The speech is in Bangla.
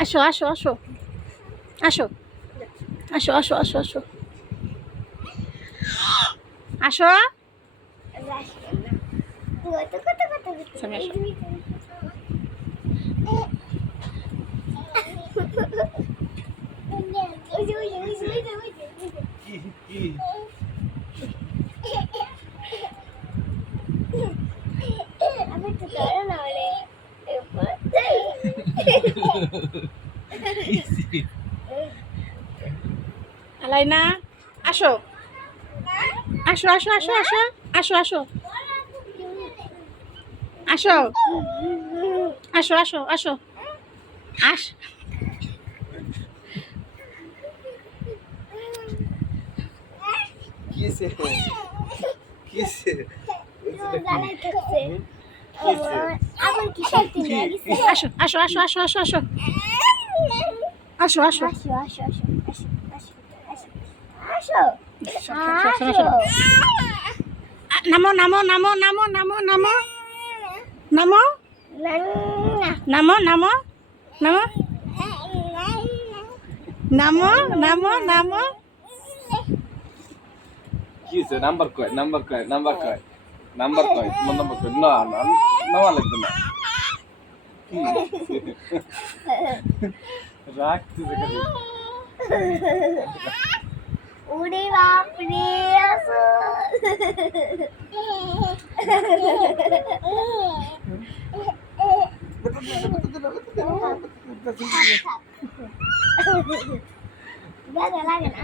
আসো আসো আসো। আসো। আসো আসো আসো আসো। আসো। রাশি না বলে আলাইনা আসো আসো আসো আসো আসো আসো আসো আসো আসো আসো আসো আস কিসে কিসে কি আসো আসো আসো আসো আসো আসো আসো আসো নামো নামো নামো নামো নামো নামো নামো নামো নামো নামো নামো নামো নামো কিসে নাম্বার কয় নাম্বার কয় নাম্বার কয় নাম্বার কয় তোমার নাম্বার কয় না না নেওয়া লাগবে না রাখতেছে খালি ওরে বাপরে আসো লাগে লাগে না